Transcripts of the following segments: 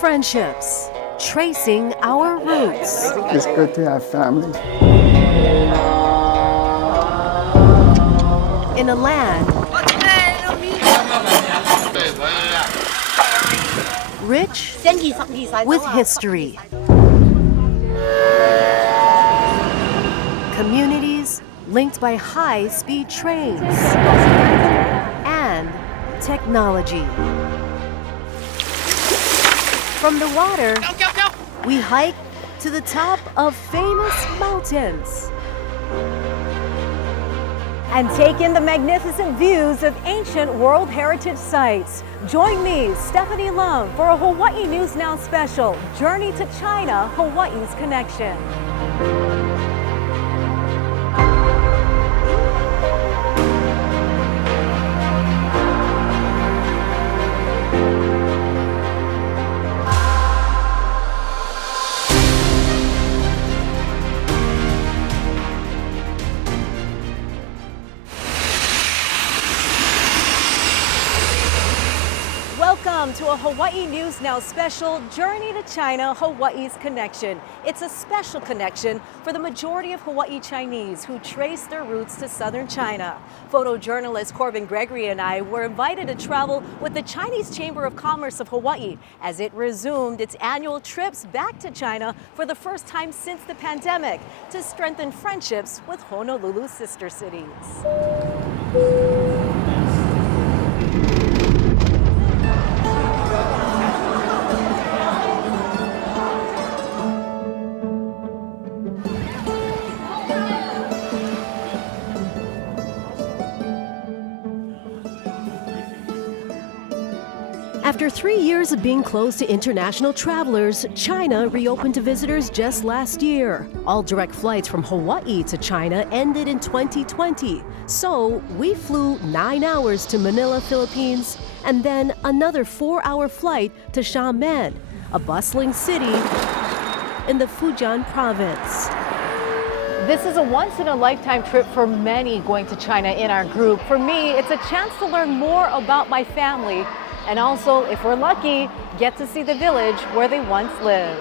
friendships, tracing our roots. It's good to have family. In a land rich with history. Communities linked by high-speed trains and technology. From the water, we hike to the top of famous mountains and take in the magnificent views of ancient World Heritage Sites. Join me, Stephanie Lum, for a Hawaii News Now special, Journey to China, Hawaii's Connection. Welcome to a Hawaii News Now special, Journey to China, Hawaii's Connection. It's a special connection for the majority of Hawaii Chinese who trace their roots to southern China. Photojournalist Corbin Gregory and I were invited to travel with the Chinese Chamber of Commerce of Hawaii as it resumed its annual trips back to China for the first time since the pandemic to strengthen friendships with Honolulu's sister cities. After 3 years of being closed to international travelers, China reopened to visitors just last year. All direct flights from Hawaii to China ended in 2020. So we flew 9 hours to Manila, Philippines, and then another 4-hour flight to Xiamen, a bustling city in the Fujian province. This is a once-in-a-lifetime trip for many going to China in our group. For me, it's a chance to learn more about my family and also, if we're lucky, get to see the village where they once lived.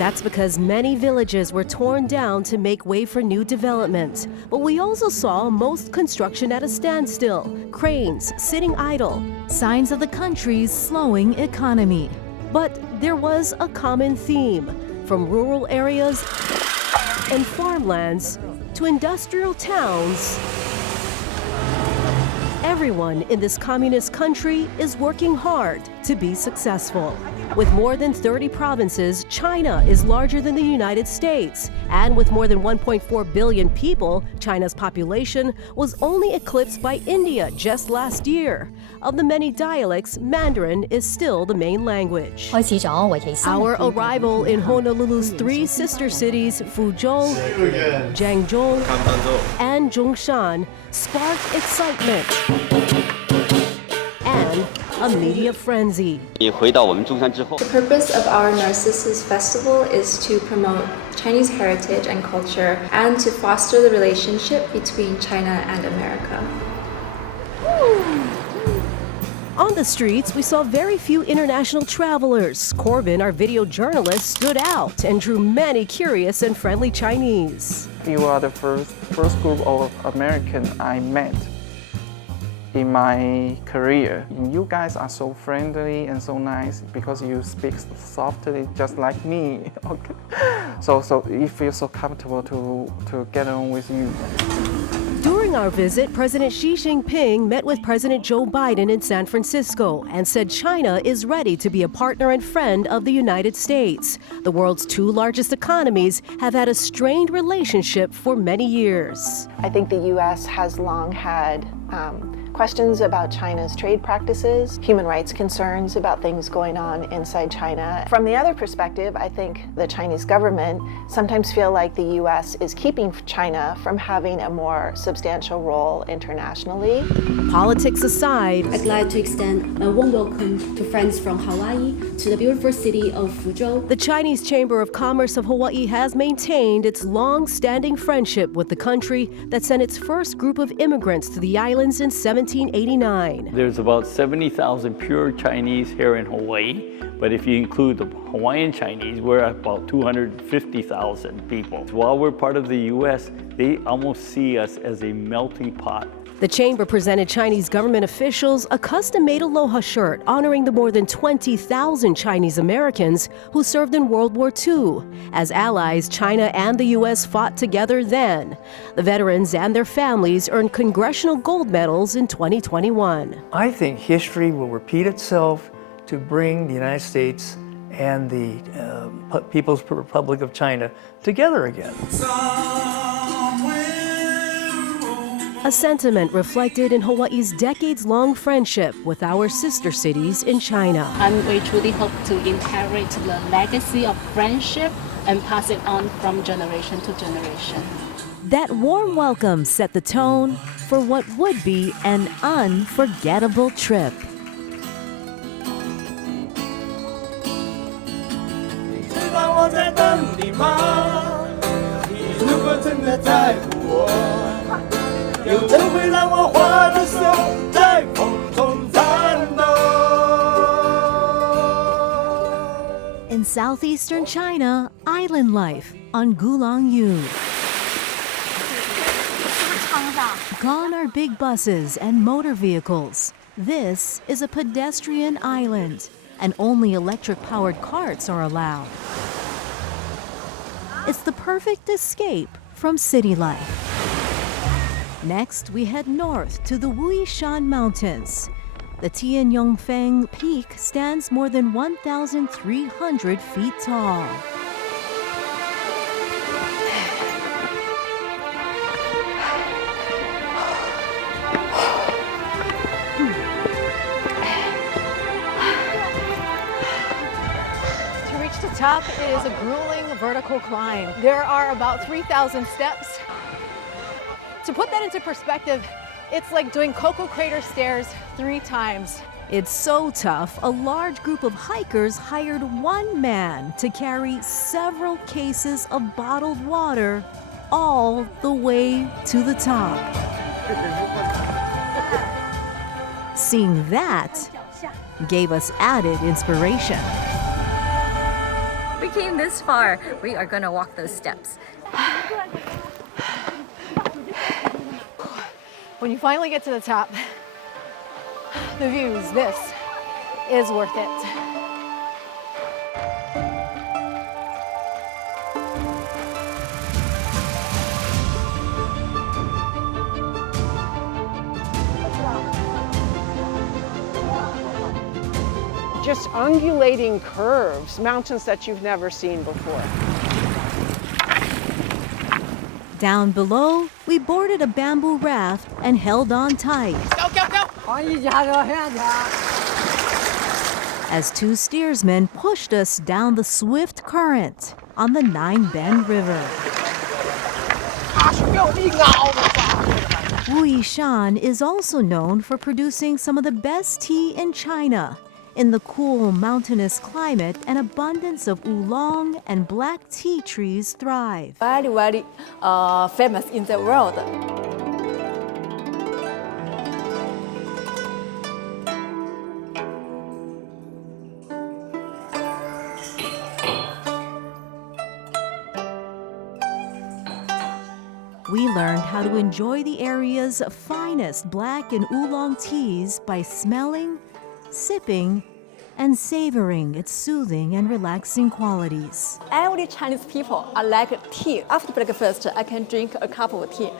That's because many villages were torn down to make way for new development. But we also saw most construction at a standstill, cranes sitting idle, signs of the country's slowing economy. But there was a common theme, from rural areas and farmlands to industrial towns. Everyone in this communist country is working hard to be successful. With more than 30 provinces, China is larger than the United States. And with more than 1.4 billion people, China's population was only eclipsed by India just last year. Of the many dialects, Mandarin is still the main language. Our arrival in Honolulu's 3 sister cities, Fuzhou, Jiangzhou, and Zhongshan, sparked excitement and a media frenzy. The purpose of our Narcissus Festival is to promote Chinese heritage and culture and to foster the relationship between China and America. On the streets, we saw very few international travelers. Corbin, our video journalist, stood out and drew many curious and friendly Chinese. You are the first group of Americans I met in my career. You guys are so friendly and so nice because you speak softly just like me. Okay. So it feels so comfortable to get on with you. During our visit, President Xi Jinping met with President Joe Biden in San Francisco and said China is ready to be a partner and friend of the United States. The world's 2 largest economies have had a strained relationship for many years. I think the U.S. has long had questions about China's trade practices, human rights concerns about things going on inside China. From the other perspective, I think the Chinese government sometimes feel like the U.S. is keeping China from having a more substantial role internationally. Politics aside, I'd like to extend a warm welcome to friends from Hawaii to the beautiful city of Fuzhou. The Chinese Chamber of Commerce of Hawaii has maintained its long-standing friendship with the country that sent its first group of immigrants to the islands in 17 1789. There's about 70,000 pure Chinese here in Hawaii, but if you include the Hawaiian Chinese, we're at about 250,000 people. While we're part of the U.S., they almost see us as a melting pot. The chamber presented Chinese government officials a custom-made aloha shirt honoring the more than 20,000 Chinese Americans who served in World War II. As allies, China and the U.S. fought together then. The veterans and their families earned congressional gold medals in 2021. I think history will repeat itself to bring the United States and the People's Republic of China together again. A sentiment reflected in Hawaii's decades-long friendship with our sister cities in China. And we truly hope to inherit the legacy of friendship and pass it on from generation to generation. That warm welcome set the tone for what would be an unforgettable trip. In southeastern China, island life on Gulang-yu. Gone are big buses and motor vehicles. This is a pedestrian island, and only electric-powered carts are allowed. It's the perfect escape from city life. Next, we head north to the Wuishan Mountains. The Tianyongfeng Peak stands more than 1,300 feet tall. To reach the top, it is a grueling vertical climb. There are about 3,000 steps. To put that into perspective, it's like doing Coco Crater stairs 3 times. It's so tough, a large group of hikers hired one man to carry several cases of bottled water all the way to the top. Seeing that gave us added inspiration. We came this far, we are gonna walk those steps. When you finally get to the top, the views, this is worth it. Just undulating curves, mountains that you've never seen before. Down below, we boarded a bamboo raft and held on tight. As 2 steersmen pushed us down the swift current on the Nine Bend River. Wuishan is also known for producing some of the best tea in China. In the cool, mountainous climate, an abundance of oolong and black tea trees thrive. Very famous in the world. We learned how to enjoy the area's finest black and oolong teas by smelling, sipping, and savoring its soothing and relaxing qualities. Every Chinese people are like tea. After breakfast, I can drink a cup of tea.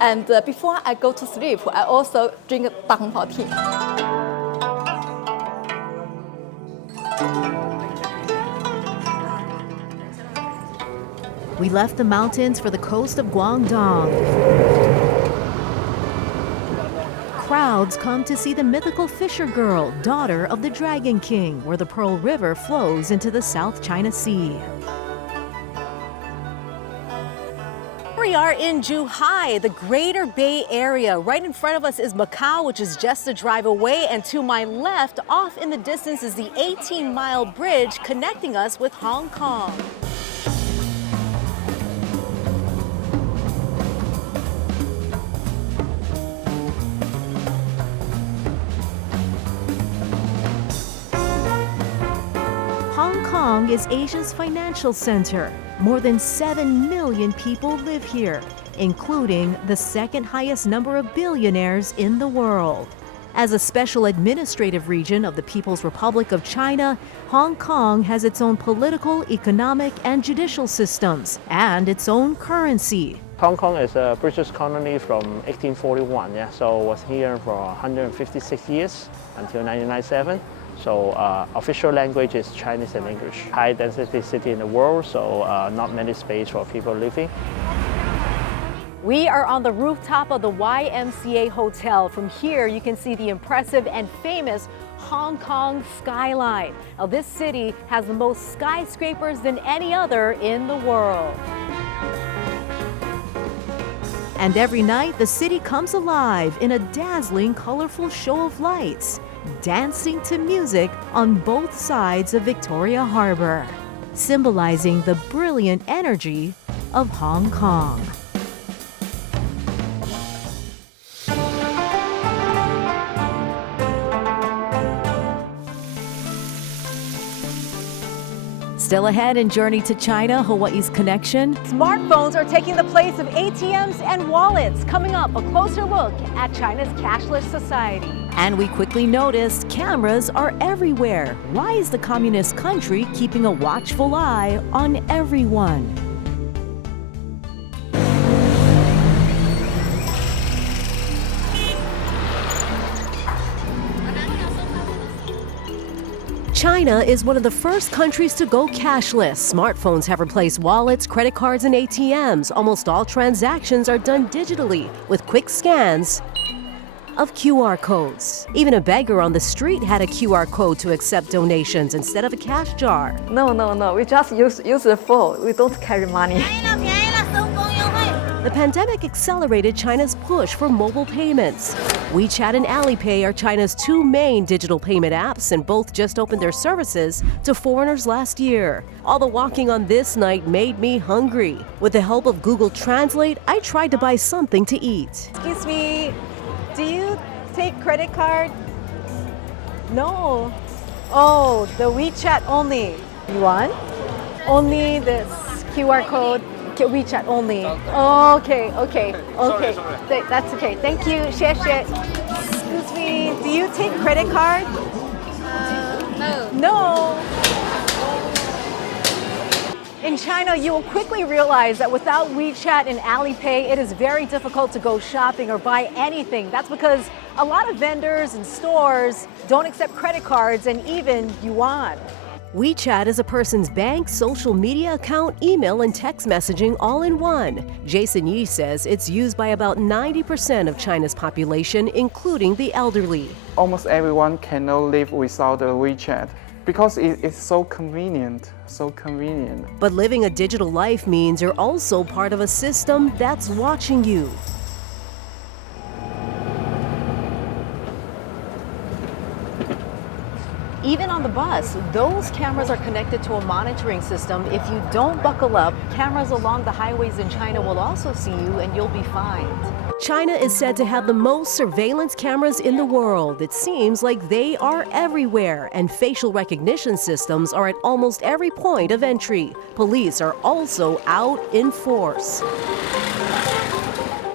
And before I go to sleep, I also drink Dang Pao tea. We left the mountains for the coast of Guangdong. Crowds come to see the mythical fisher girl, daughter of the Dragon King, where the Pearl River flows into the South China Sea. We are in Zhuhai, the Greater Bay Area. Right in front of us is Macau, which is just a drive away, and to my left, off in the distance, is the 18-mile bridge connecting us with Hong Kong. Hong Kong is Asia's financial center. More than 7 million people live here, including the second highest number of billionaires in the world. As a special administrative region of the People's Republic of China, Hong Kong has its own political, economic, and judicial systems, and its own currency. Hong Kong is a British colony from 1841, so was here for 156 years until 1997. So official language is Chinese and English. High density city in the world, so not many space for people living. We are on the rooftop of the YMCA Hotel. From here, you can see the impressive and famous Hong Kong skyline. Now, this city has the most skyscrapers than any other in the world. And every night, the city comes alive in a dazzling, colorful show of lights, dancing to music on both sides of Victoria Harbor, symbolizing the brilliant energy of Hong Kong. Still ahead in Journey to China, Hawaii's connection. Smartphones are taking the place of ATMs and wallets. Coming up, a closer look at China's cashless society. And we quickly noticed cameras are everywhere. Why is the communist country keeping a watchful eye on everyone? China is one of the first countries to go cashless. Smartphones have replaced wallets, credit cards, and ATMs. Almost all transactions are done digitally with quick scans of QR codes. Even a beggar on the street had a QR code to accept donations instead of a cash jar. No. We just use the phone. We don't carry money. The pandemic accelerated China's push for mobile payments. WeChat and Alipay are China's two main digital payment apps, and both just opened their services to foreigners last year. All the walking on this night made me hungry. With the help of Google Translate, I tried to buy something to eat. Excuse me, do you take credit card? No. Oh, the WeChat only. Yuan? Only this QR code. WeChat only. Okay. That's okay. Thank you. 谢谢. Excuse me, do you take credit card? No. In China, you will quickly realize that without WeChat and Alipay, it is very difficult to go shopping or buy anything. That's because a lot of vendors and stores don't accept credit cards and even yuan. WeChat is a person's bank, social media account, email, and text messaging all in one. Jason Yi says it's used by about 90% of China's population, including the elderly. Almost everyone cannot live without a WeChat because it's so convenient. But living a digital life means you're also part of a system that's watching you. Even on the bus, those cameras are connected to a monitoring system. If you don't buckle up, cameras along the highways in China will also see you and you'll be fined. China is said to have the most surveillance cameras in the world. It seems like they are everywhere, and facial recognition systems are at almost every point of entry. Police are also out in force.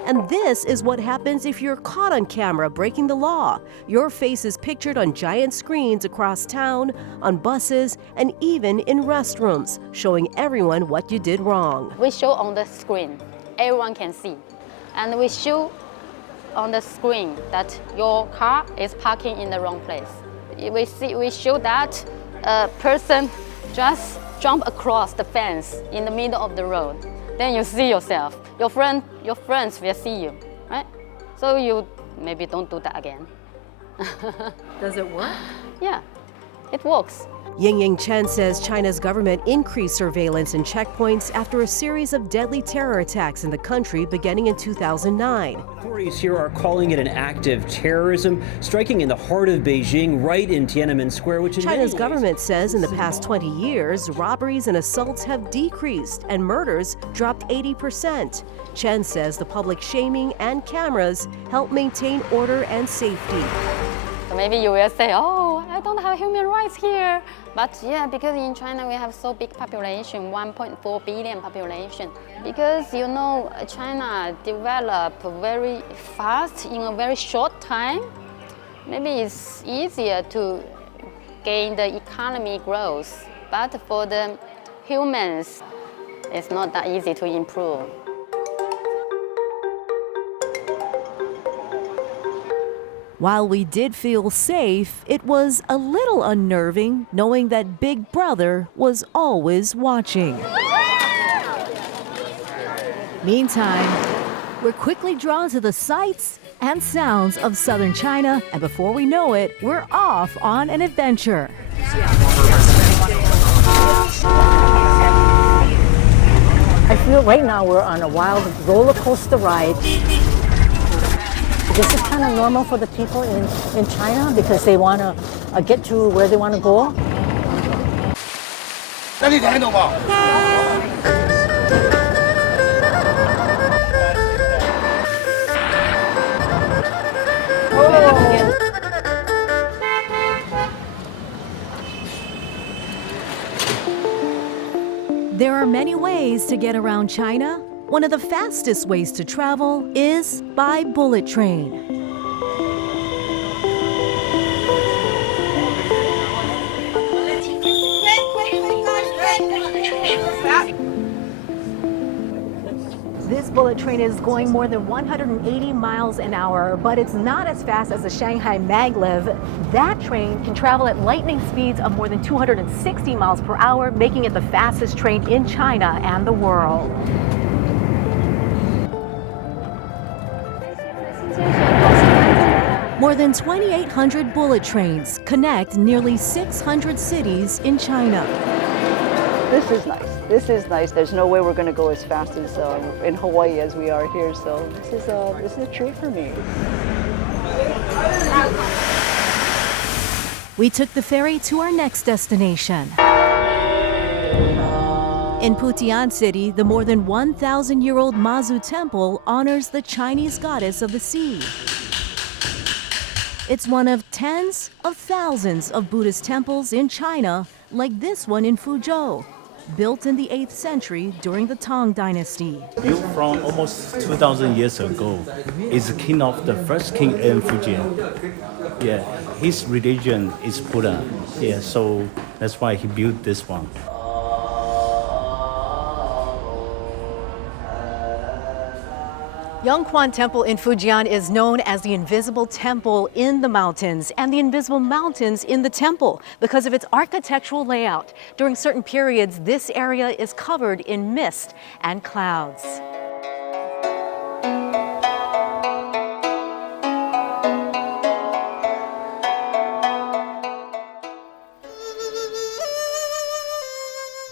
And this is what happens if you're caught on camera breaking the law. Your face is pictured on giant screens across town, on buses, and even in restrooms, showing everyone what you did wrong. We show on the screen, everyone can see. And we show on the screen that your car is parking in the wrong place. We show that a person just jump across the fence in the middle of the road. Then you see yourself. Your friends will see you, right? So you maybe don't do that again. Does it work? Yeah, it works. Ying Chen says China's government increased surveillance and checkpoints after a series of deadly terror attacks in the country beginning in 2009. Authorities here are calling it an act of terrorism, striking in the heart of Beijing, right in Tiananmen Square, which China's government says in the past 20 years, robberies and assaults have decreased and murders dropped 80%. Chen says the public shaming and cameras help maintain order and safety. So maybe you will say, oh, why don't have human rights here? But yeah, because in China we have so big population, 1.4 billion population. Because you know, China developed very fast in a very short time. Maybe it's easier to gain the economy growth. But for the humans, it's not that easy to improve. While we did feel safe, it was a little unnerving knowing that Big Brother was always watching. Meantime, we're quickly drawn to the sights and sounds of southern China, and before we know it, we're off on an adventure. I feel right now we're on a wild roller coaster ride. This is kind of normal for the people in China because they want to get to where they want to go. There are many ways to get around China. One of the fastest ways to travel is by bullet train. This bullet train is going more than 180 miles an hour, but it's not as fast as the Shanghai maglev. That train can travel at lightning speeds of more than 260 miles per hour, making it the fastest train in China and the world. More than 2,800 bullet trains connect nearly 600 cities in China. This is nice. This is nice. There's no way we're going to go as fast as in Hawaii as we are here. So this is a treat for me. We took the ferry to our next destination. In Putian City, the more than 1,000-year-old Mazu Temple honors the Chinese goddess of the sea. It's one of tens of thousands of Buddhist temples in China, like this one in Fuzhou, built in the 8th century during the Tang Dynasty. Built from almost 2,000 years ago, is the king of the first king in Fujian. Yeah, his religion is Buddha. Yeah, so that's why he built this one. Yongquan Temple in Fujian is known as the invisible temple in the mountains and the invisible mountains in the temple because of its architectural layout. During certain periods, this area is covered in mist and clouds.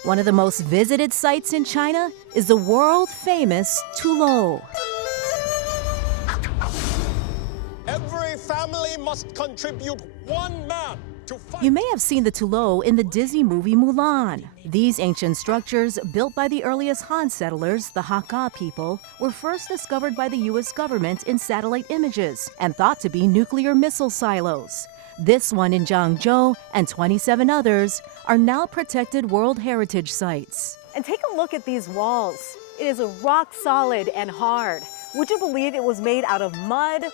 One of the most visited sites in China is the world-famous Tulou. Every family must contribute one man to fight. You may have seen the Tulou in the Disney movie Mulan. These ancient structures, built by the earliest Han settlers, the Hakka people, were first discovered by the U.S. government in satellite images and thought to be nuclear missile silos. This one in Zhangzhou and 27 others are now protected World Heritage Sites. And take a look at these walls. It is rock solid and hard. Would you believe it was made out of mud,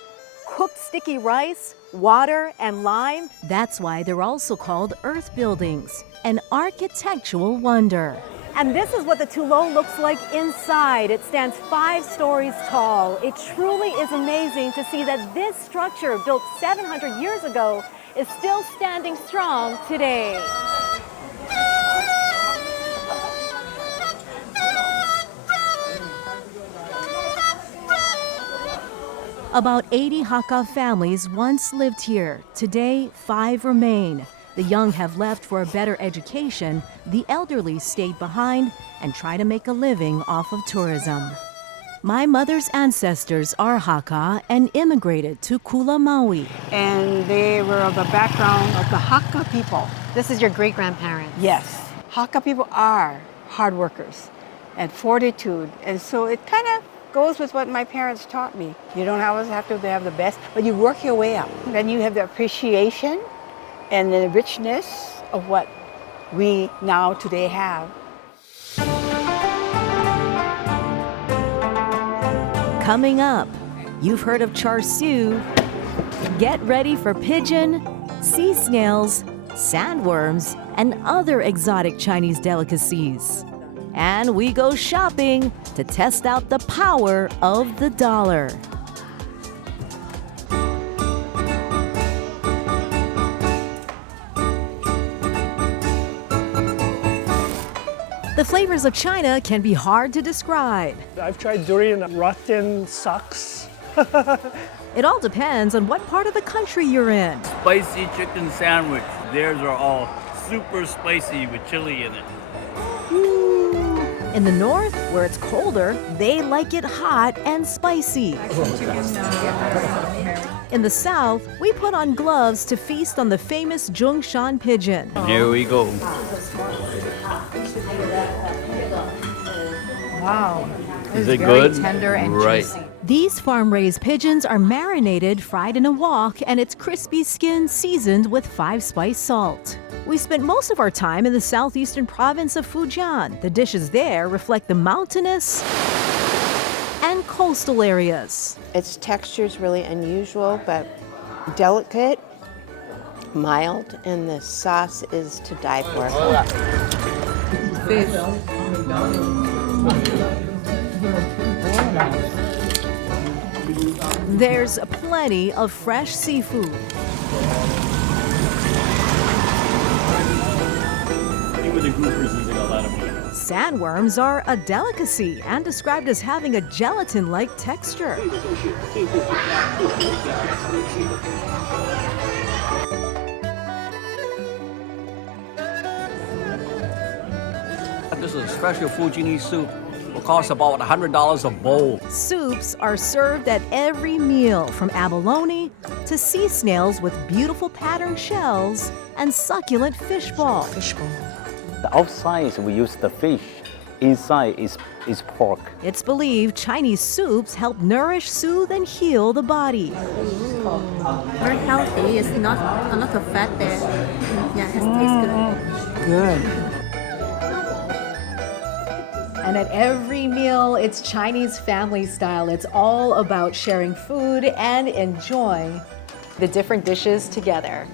cooked sticky rice, water, and lime? That's why they're also called earth buildings, an architectural wonder. And this is what the Tulou looks like inside. It stands 5 stories tall. It truly is amazing to see that this structure, built 700 years ago, is still standing strong today. About 80 Hakka families once lived here. Today, 5 remain. The young have left for a better education. The elderly stayed behind and try to make a living off of tourism. My mother's ancestors are Hakka and immigrated to Kula Maui. And they were of the background of the Hakka people. This is your great-grandparents? Yes. Hakka people are hard workers and fortitude. And so it kind of goes with what my parents taught me. You don't always have to have the best, but you work your way up. Then you have the appreciation and the richness of what we now today have. Coming up, you've heard of char siu. Get ready for pigeon, sea snails, sandworms, and other exotic Chinese delicacies. And we go shopping to test out the power of the dollar. The flavors of China can be hard to describe. I've tried durian, rotten sucks. It all depends on what part of the country you're in. Spicy chicken sandwich. Theirs are all super spicy with chili in it. In the north, where it's colder, they like it hot and spicy. In the south, we put on gloves to feast on the famous Zhongshan pigeon. Here we go. Wow. Is it good? Tender and right. juicy. These farm-raised pigeons are marinated, fried in a wok, and its crispy skin seasoned with 5-spice salt. We spent most of our time in the southeastern province of Fujian. The dishes there reflect the mountainous and coastal areas. Its texture is really unusual, but delicate, mild, and the sauce is to die for. There's plenty of fresh seafood. Sandworms are a delicacy and described as having a gelatin-like texture. This is a special Fujianese soup. It will cost about $100 a bowl. Soups are served at every meal, from abalone to sea snails with beautiful patterned shells and succulent fish balls. The outside we use the fish, inside is pork. It's believed Chinese soups help nourish, soothe, and heal the body. Very healthy. It's not a lot of fat there. Yeah, it tastes good. Good. And at every meal, it's Chinese family style. It's all about sharing food and enjoying the different dishes together.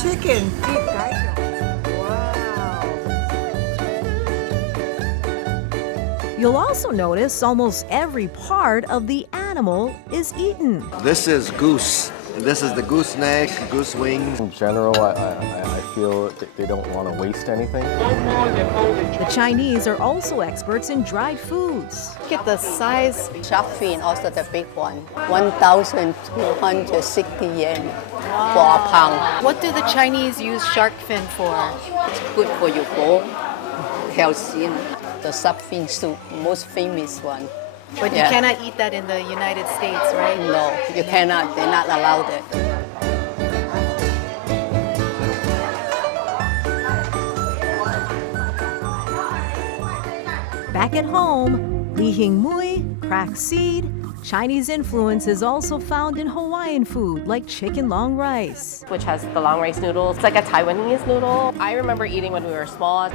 Chicken. You'll also notice almost every part of the animal is eaten. This is goose. And this is the goose neck, goose wings. In general, I feel that they don't want to waste anything. The Chinese are also experts in dried foods. Look at the size. Shark fin, also the big one. 1,260 yen for a pound. What do the Chinese use shark fin for? It's good for your bone, healthy. The shark fin soup, most famous one. But you cannot eat that in the United States, right? No, you cannot. They're not allowed it. Back at home, Li Hing Mui, cracked seed, Chinese influence is also found in Hawaiian food like chicken long rice, which has the long rice noodles. It's like a Taiwanese noodle. I remember eating when we were small.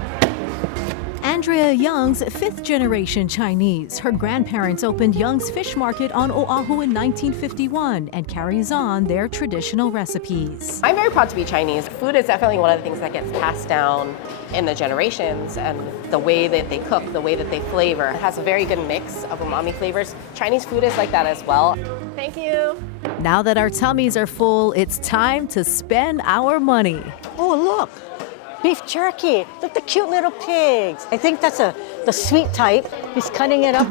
Andrea Young's fifth-generation Chinese. Her grandparents opened Young's Fish Market on Oahu in 1951 and carries on their traditional recipes. I'm very proud to be Chinese. Food is definitely one of the things that gets passed down in the generations, and the way that they cook, the way that they flavor. It has a very good mix of umami flavors. Chinese food is like that as well. Thank you. Now that our tummies are full, it's time to spend our money. Oh, look. Beef jerky. Look at the cute little pigs. I think that's the sweet type. He's cutting it up.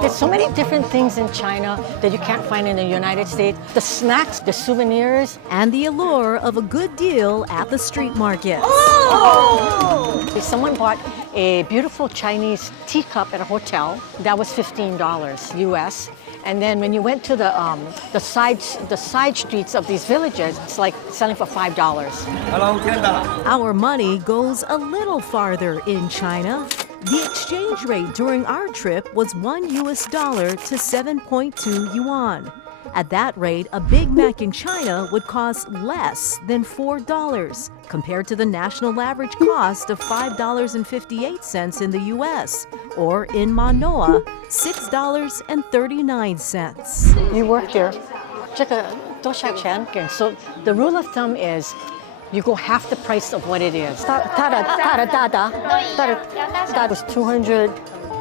There's so many different things in China that you can't find in the United States. The snacks, the souvenirs. And the allure of a good deal at the street markets. Someone bought a beautiful Chinese teacup at a hotel. That was $15 US. And then when you went to the side streets of these villages, it's like selling for $5. Our money goes a little farther in China. The exchange rate during our trip was $1 to 7.2 yuan. At that rate, a Big Mac in China would cost less than $4, compared to the national average cost of $5.58 in the US, or in Manoa, $6.39. You work here. So the rule of thumb is you go half the price of what it is. That was 200.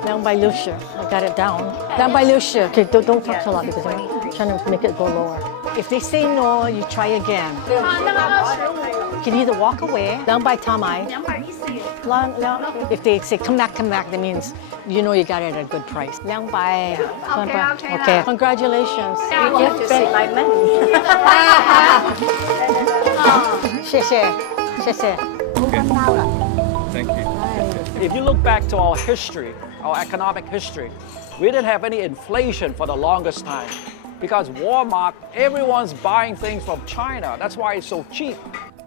Down by Lucia. I got it down. Down by Lucia. Okay, don't talk so loud because I'm trying to make it go lower. If they say no, you try again. You can either walk away. Down by Tamai. If they say come back, that means you know you got it at a good price. Down by. Okay. Congratulations. You spent my money. 谢谢，谢谢。 Thank you. If you look back to our history, our economic history, we didn't have any inflation for the longest time because Walmart, everyone's buying things from China. That's why it's so cheap.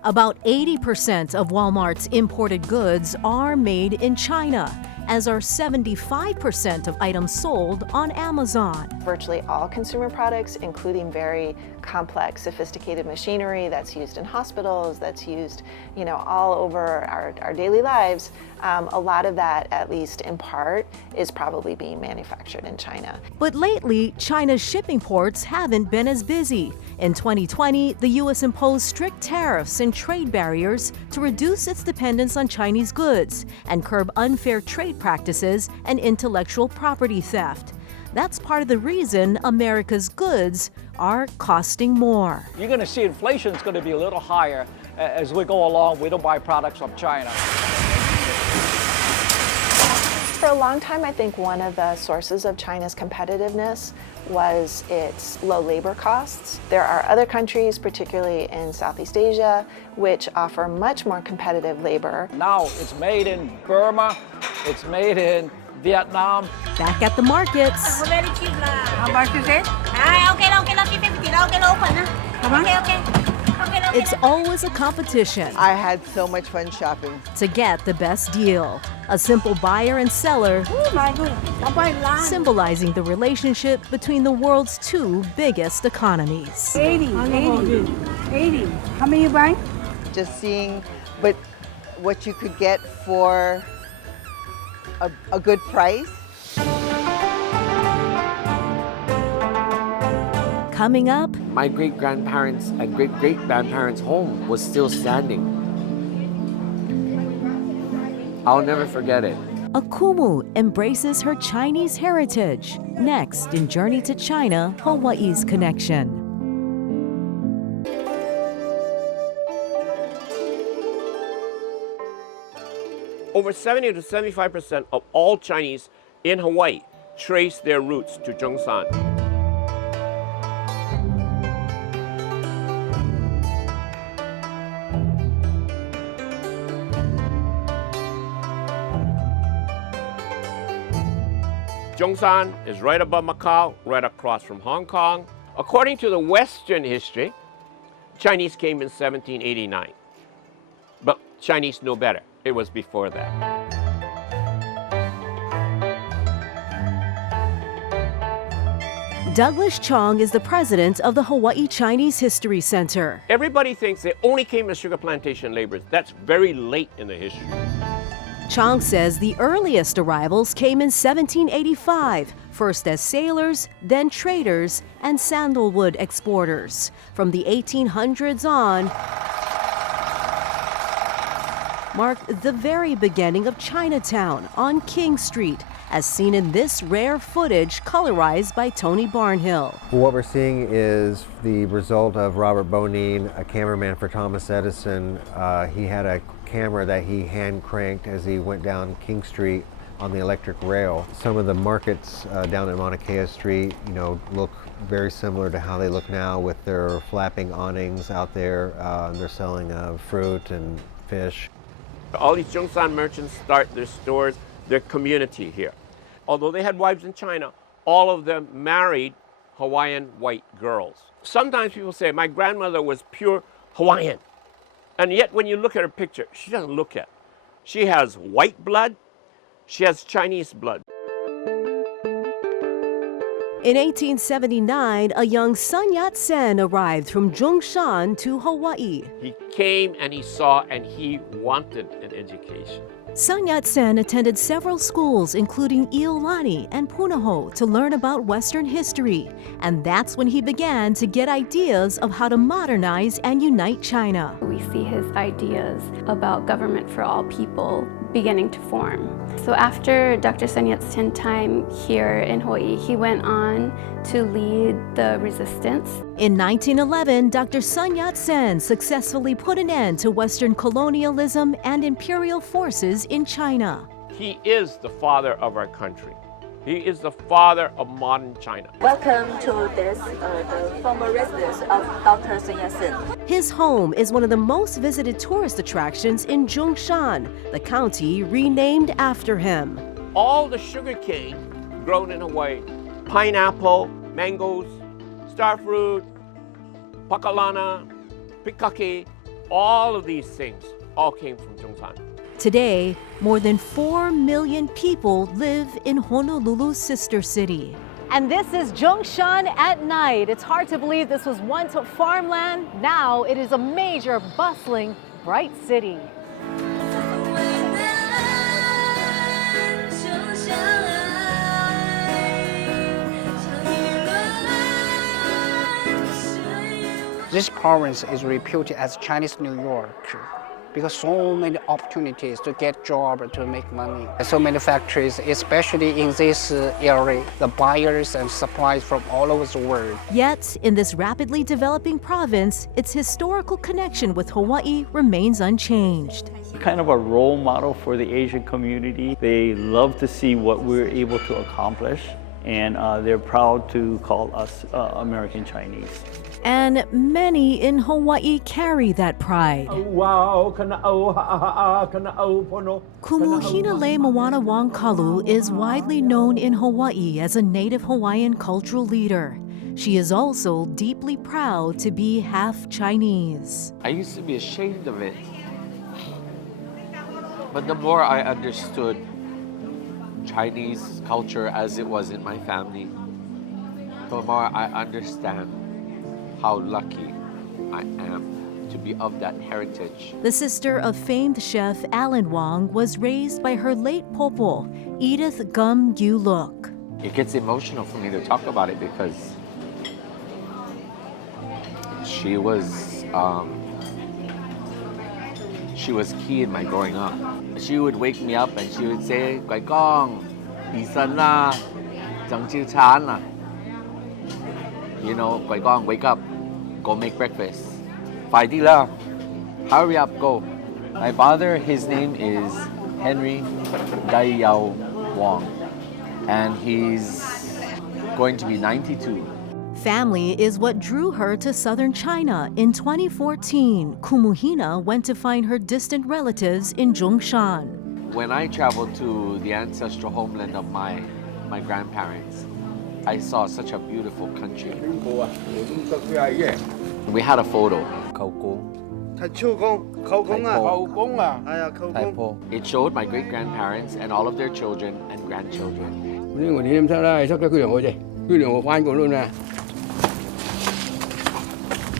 About 80% of Walmart's imported goods are made in China, as are 75% of items sold on Amazon. Virtually all consumer products, including very complex, sophisticated machinery that's used in hospitals, that's used, all over our daily lives, a lot of that, at least in part, is probably being manufactured in China. But lately, China's shipping ports haven't been as busy. In 2020, the U.S. imposed strict tariffs and trade barriers to reduce its dependence on Chinese goods and curb unfair trade practices and intellectual property theft. That's part of the reason America's goods are costing more. You're going to see inflation is going to be a little higher as we go along. We don't buy products from China. For a long time, I think one of the sources of China's competitiveness was its low labor costs. There are other countries, particularly in Southeast Asia, which offer much more competitive labor. Now it's made in Burma, it's made in Vietnam. Back at the markets. How much is it? It's always a competition. I had so much fun shopping. To get the best deal. A simple buyer and seller, symbolizing the relationship between the world's two biggest economies. 80. How many you buying? Just seeing what you could get for a good price. Coming up, my great-grandparents' and great-great-grandparents' home was still standing. I'll never forget it. Akumu embraces her Chinese heritage. Next in Journey to China, Hawaii's Connection. Over 70 to 75% of all Chinese in Hawaii trace their roots to Zhongshan. Zhongshan is right above Macau, right across from Hong Kong. According to the Western history, Chinese came in 1789. But Chinese know better. It was before that. Douglas Chong is the president of the Hawaii Chinese History Center. Everybody thinks they only came as sugar plantation laborers. That's very late in the history. Chong says the earliest arrivals came in 1785, first as sailors, then traders, and sandalwood exporters. From the 1800s on, marked the very beginning of Chinatown on King Street, as seen in this rare footage colorized by Tony Barnhill. What we're seeing is the result of Robert Bonine, a cameraman for Thomas Edison. He had a camera that he hand cranked as he went down King Street on the electric rail. Some of the markets down at Mauna Kea Street, look very similar to how they look now with their flapping awnings out there. And they're selling fruit and fish. All these Zhongshan merchants start their stores, their community here. Although they had wives in China, all of them married Hawaiian white girls. Sometimes people say, my grandmother was pure Hawaiian. And yet when you look at her picture, she doesn't look it. She has white blood, she has Chinese blood. In 1879, a young Sun Yat-sen arrived from Zhongshan to Hawaii. He came and he saw and he wanted an education. Sun Yat-sen attended several schools, including Iolani and Punahou, to learn about Western history. And that's when he began to get ideas of how to modernize and unite China. We see his ideas about government for all people beginning to form. So after Dr. Sun Yat-sen's time here in Hawaii, he went on to lead the resistance. In 1911, Dr. Sun Yat-sen successfully put an end to Western colonialism and imperial forces in China. He is the father of our country. He is the father of modern China. Welcome to the former residence of Dr. Sun Yat-sen. His home is one of the most visited tourist attractions in Zhongshan, the county renamed after him. All the sugar cane grown in Hawaii, pineapple, mangoes, starfruit, pakalana, pikaki, all of these things all came from Zhongshan. Today, more than 4 million people live in Honolulu's sister city. And this is Zhongshan at night. It's hard to believe this was once farmland. Now it is a major, bustling, bright city. This province is reputed as Chinese New York because so many opportunities to get jobs, to make money. So many factories, especially in this area, the buyers and suppliers from all over the world. Yet, in this rapidly developing province, its historical connection with Hawaii remains unchanged. Kind of a role model for the Asian community. They love to see what we're able to accomplish, and they're proud to call us American Chinese. And many in Hawaii carry that pride. Kumuhina Le Moana Wangkalu is widely known in Hawaii as a native Hawaiian cultural leader. She is also deeply proud to be half Chinese. I used to be ashamed of it. But the more I understood Chinese culture as it was in my family, the more I understand how lucky I am to be of that heritage. The sister of famed chef Alan Wong was raised by her late popo, Edith Gum Yu Look. It gets emotional for me to talk about it because she was key in my growing up. She would wake me up and she would say, "Guai Gong, Isan la, Zhang Chiu Chan la." You know, Guai Gong, wake up, go make breakfast. Fai di la, hurry up, go. My father, his name is Henry Dai Yao Wong, and he's going to be 92. Family is what drew her to southern China. In 2014, Kumuhina went to find her distant relatives in Zhongshan. When I traveled to the ancestral homeland of my grandparents, I saw such a beautiful country. We had a photo. It showed my great-grandparents and all of their children and grandchildren.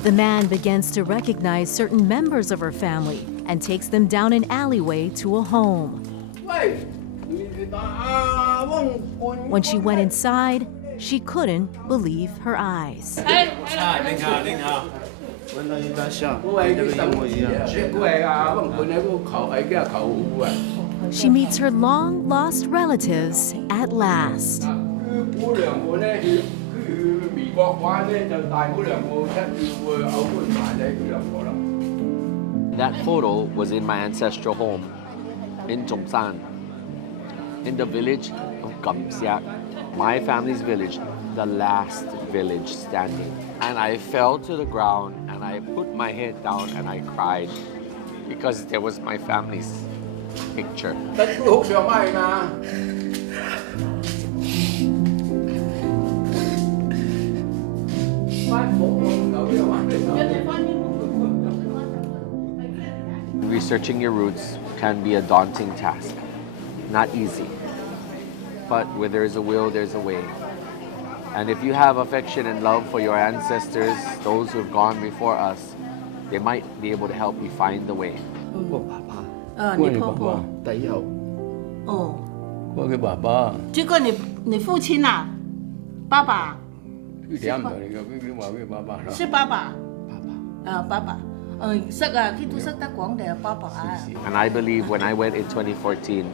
The man begins to recognize certain members of her family and takes them down an alleyway to a home. When she went inside, she couldn't believe her eyes. She meets her long-lost relatives at last. That photo was in my ancestral home in Zhongshan. in the village of Kamsiak, my family's village, the last village standing. And I fell to the ground and I put my head down and I cried because there was my family's picture. Researching your roots can be a daunting task, not easy. But where there's a will, there's a way. And if you have affection and love for your ancestors, those who have gone before us, they might be able to help you find the way. 你婆婆。哦。我嘅爸爸。这个你父亲呐，爸爸。是爸爸。爸爸。識啊，佢都識得講嘅爸爸啊。And I believe when I went in 2014,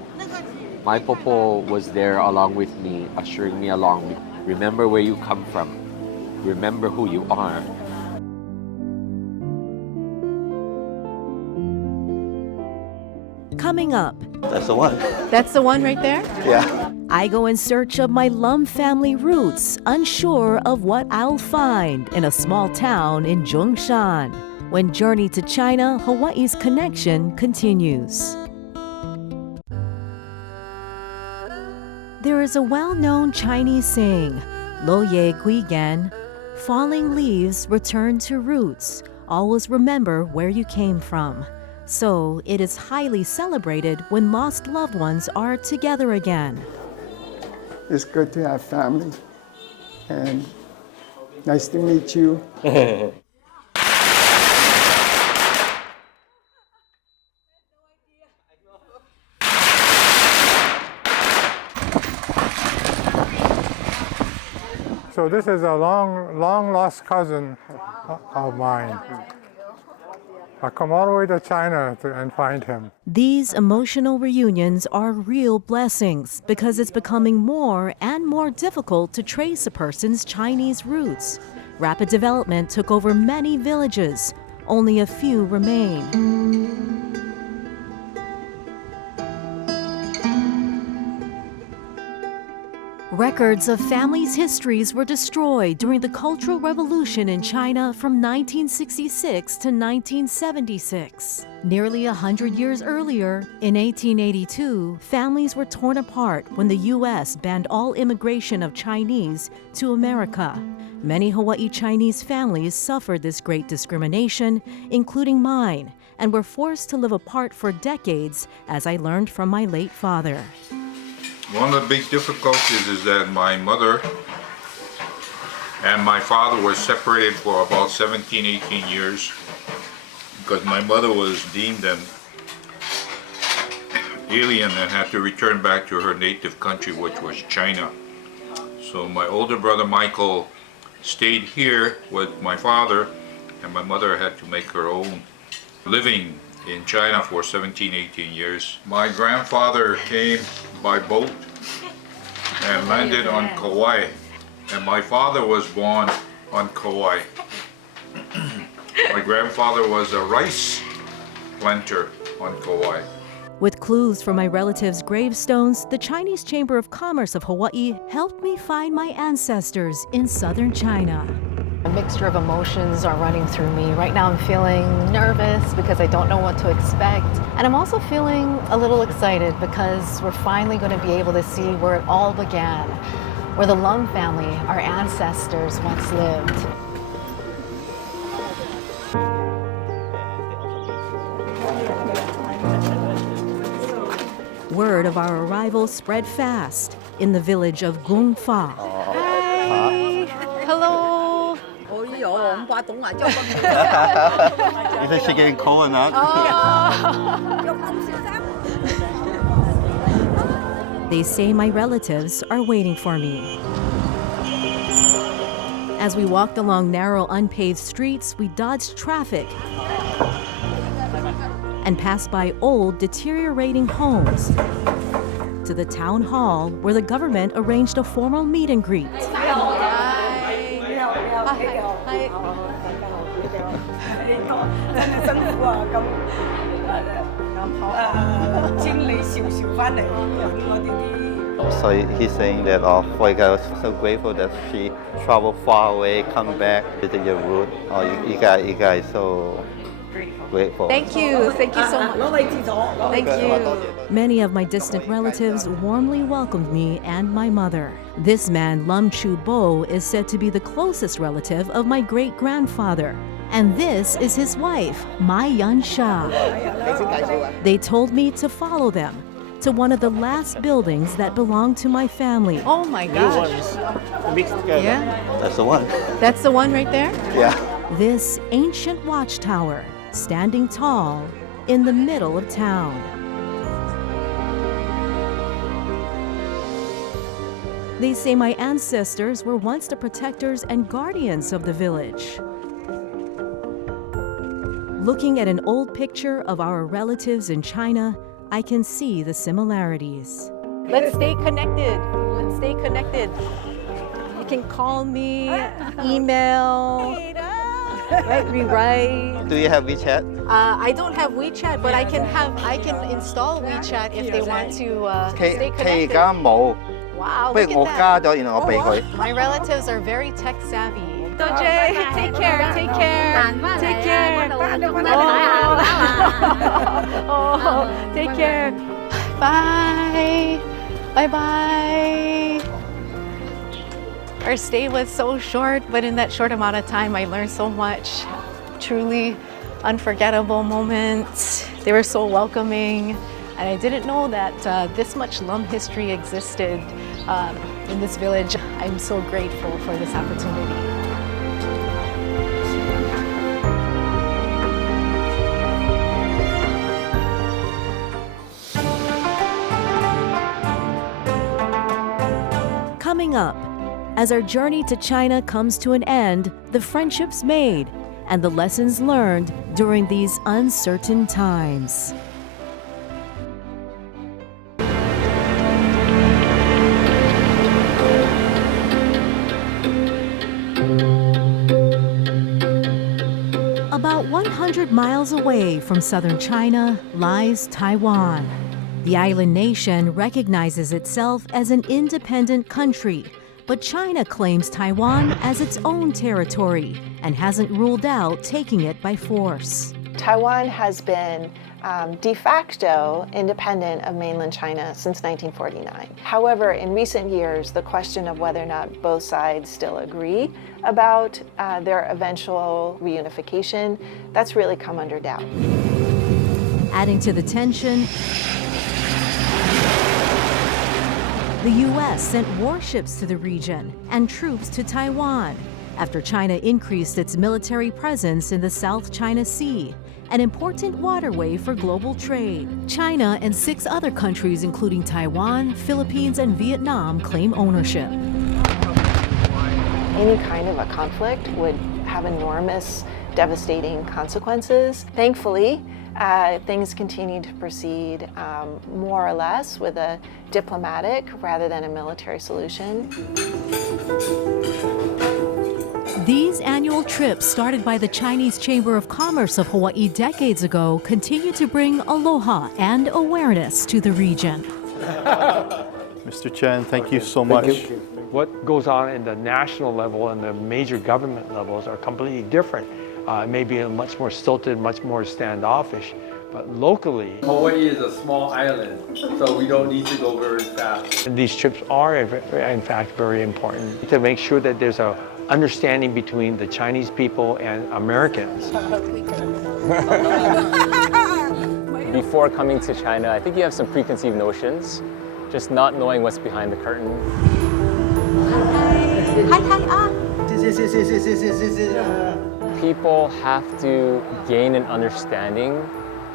my popo was there along with me, ushering me along. Remember where you come from. Remember who you are. Coming up. That's the one. That's the one right there? Yeah. I go in search of my Lum family roots, unsure of what I'll find in a small town in Zhongshan. When Journey to China, Hawaii's connection continues. There is a well-known Chinese saying, Lo ye gui gan, falling leaves return to roots. Always remember where you came from. So it is highly celebrated when lost loved ones are together again. It's good to have family, and nice to meet you. So this is a long lost cousin of mine. I come all the way to China and find him. These emotional reunions are real blessings because it's becoming more and more difficult to trace a person's Chinese roots. Rapid development took over many villages. Only a few remain. Records of families' histories were destroyed during the Cultural Revolution in China from 1966 to 1976. Nearly 100 years earlier, in 1882, families were torn apart when the U.S. banned all immigration of Chinese to America. Many Hawaii Chinese families suffered this great discrimination, including mine, and were forced to live apart for decades, as I learned from my late father. One of the big difficulties is that my mother and my father were separated for about 17, 18 years because my mother was deemed an alien and had to return back to her native country, which was China. So my older brother Michael stayed here with my father, and my mother had to make her own living in China for 17, 18 years. My grandfather came by boat and landed on Kauai, and my father was born on Kauai. My grandfather was a rice planter on Kauai. With clues from my relatives' gravestones, the Chinese Chamber of Commerce of Hawaii helped me find my ancestors in southern China. A mixture of emotions are running through me. Right now I'm feeling nervous because I don't know what to expect. And I'm also feeling a little excited because we're finally going to be able to see where it all began, where the Lum family, our ancestors, once lived. Word of our arrival spread fast in the village of Gungfa. Hi. Hello. Isn't she getting cold enough? They say my relatives are waiting for me. As we walked along narrow, unpaved streets, we dodged traffic and passed by old, deteriorating homes to the town hall where the government arranged a formal meet and greet. So he's saying that Foika was so grateful that she traveled far away, come back, visit your root. You guys so grateful. Thank you so much. Thank you. Many of my distant relatives warmly welcomed me and my mother. This man, Lam Chu Bo, is said to be the closest relative of my great-grandfather. And this is his wife, Mai Yan Sha. They told me to follow them to one of the last buildings that belonged to my family. Oh my gosh. Mixed together. Yeah. That's the one. That's the one right there? Yeah. This ancient watchtower, standing tall in the middle of town. They say my ancestors were once the protectors and guardians of the village. Looking at an old picture of our relatives in China, I can see the similarities. Let's stay connected. Let's stay connected. You can call me, email, right, rewrite. Do you have WeChat? I don't have WeChat, but I can install WeChat if they want to stay connected. Wow, look at that. My relatives are very tech savvy. Doje, take care, take care, take care. Oh, take care. Bye. Bye-bye. Our stay was so short, but in that short amount of time, I learned so much. Truly unforgettable moments. They were so welcoming. And I didn't know that this much Lum history existed in this village. I'm so grateful for this opportunity. Coming up, as our journey to China comes to an end, the friendships made and the lessons learned during these uncertain times. About 100 miles away from southern China lies Taiwan. The island nation recognizes itself as an independent country, but China claims Taiwan as its own territory and hasn't ruled out taking it by force. Taiwan has been de facto independent of mainland China since 1949. However, in recent years, the question of whether or not both sides still agree about their eventual reunification, that's really come under doubt. Adding to the tension, the U.S. sent warships to the region and troops to Taiwan after China increased its military presence in the South China Sea, an important waterway for global trade. China and 6 other countries, including Taiwan, Philippines, and Vietnam, claim ownership. Any kind of a conflict would have enormous, devastating consequences. Thankfully, things continue to proceed more or less with a diplomatic rather than a military solution. These annual trips, started by the Chinese Chamber of Commerce of Hawaii decades ago, continue to bring aloha and awareness to the region. Mr. Chen, thank you so much. Thank you. What goes on in the national level and the major government levels are completely different. It may be much more stilted, much more standoffish, but locally... Hawaii is a small island, so we don't need to go very fast. And these trips are, in fact, very important to make sure that there's an understanding between the Chinese people and Americans. Before coming to China, I think you have some preconceived notions, just not knowing what's behind the curtain. People have to gain an understanding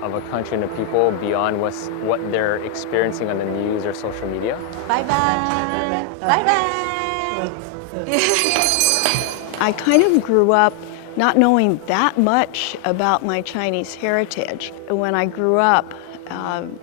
of a country and a people beyond what they're experiencing on the news or social media. Bye-bye. Bye-bye. I kind of grew up not knowing that much about my Chinese heritage. When I grew up,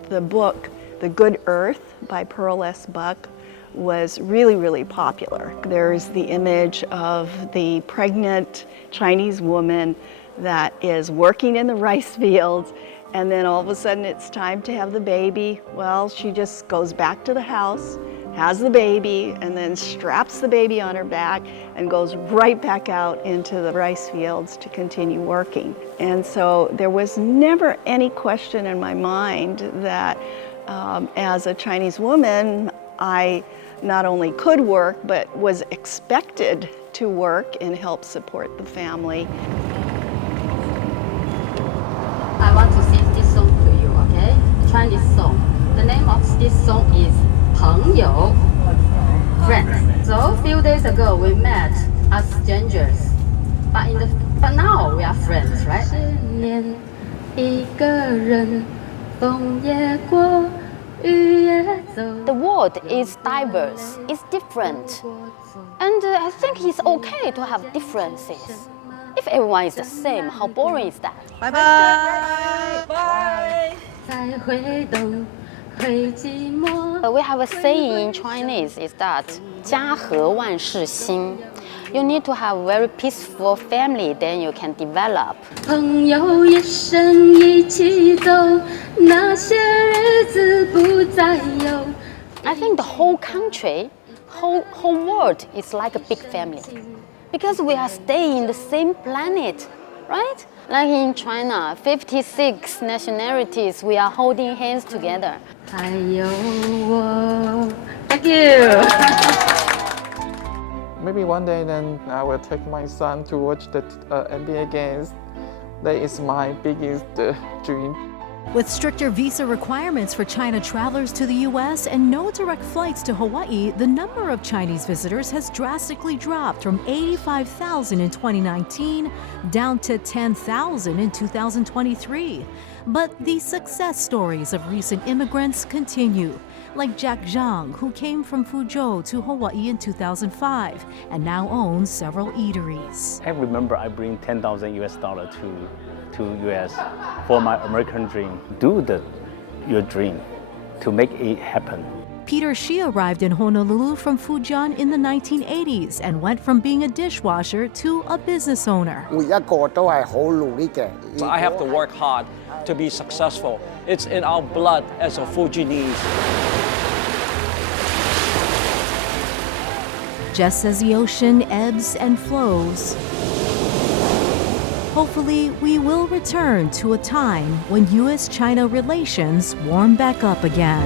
the book, The Good Earth by Pearl S. Buck, was really, really popular. There's the image of the pregnant Chinese woman that is working in the rice fields And then all of a sudden it's time to have the baby. Well, she just goes back to the house, has the baby, and then straps the baby on her back and goes right back out into the rice fields to continue working. And so there was never any question in my mind that as a Chinese woman, I not only could work, but was expected to work and help support the family. I want to sing this song to you, okay? Chinese song. The name of this song is 朋友, friend. So a few days ago we met as strangers, but now we are friends, right? 一个人，风也过，雨也走。 The world is diverse, it's different. And I think it's okay to have differences. If everyone is the same, how boring is that? Bye bye. Bye. We have a saying in Chinese is that 家和万事兴. You need to have a very peaceful family, then you can develop. 朋友一生一起走，那些日子不再有。 I think the whole country, whole world is like a big family. Because we are staying in the same planet, right? Like in China, 56 nationalities, we are holding hands together. 还有我 Thank you. Maybe one day then I will take my son to watch the NBA games. That is my biggest dream. With stricter visa requirements for China travelers to the U.S. and no direct flights to Hawaii, the number of Chinese visitors has drastically dropped from 85,000 in 2019 down to 10,000 in 2023. But the success stories of recent immigrants continue, like Jack Zhang, who came from Fuzhou to Hawaii in 2005 and now owns several eateries. I remember I bring 10,000 US dollar to US for my American dream. Do your dream to make it happen. Peter Shi arrived in Honolulu from Fujian in the 1980s and went from being a dishwasher to a business owner. So I have to work hard to be successful. It's in our blood as a Fujianese. Just as the ocean ebbs and flows, hopefully we will return to a time when U.S.-China relations warm back up again.